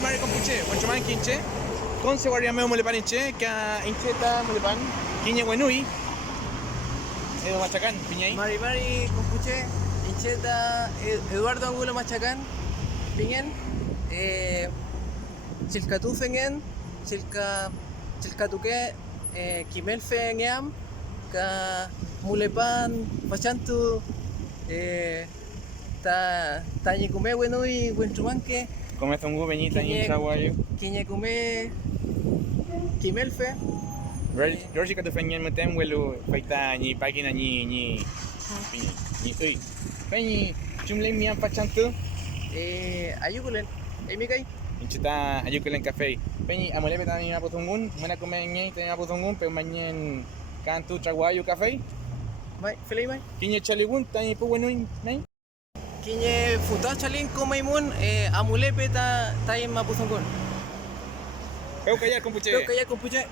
mari kompuche, wanchuman kinche. Konse waria meo mulepan inche, ka incheta mulepan, kiñe wenui. Edo Machacán, piñay. Mari Compuche, Incheta, Eduardo Angulo Machacán, Piñen, Chilcatufengen, Chilcatuque, Kimelfengeam, Ka Mulepan, Pachantu, Tañicume Wenui, Huenchumanque, Come zongu, beñita, ñincha, guayo. Quiñecume, Kimelfe, George ka tu fenyen metem welu faita ni pagina ni uy. Penyi chumle mian pachantu. Ayukulen, Emikai, Inchita ayukulen café. Penyi amole beta ni apozungun, mana come ni te apozungun pe manyen kantu traguayo café. Mai, Felimai. Kiñe chaligun tani pu wenui, nai. Kiñe futa chalin kumaimun amulepe ta tayo mapusungkon. Peu kaya kompuche. Kaya kumpuche.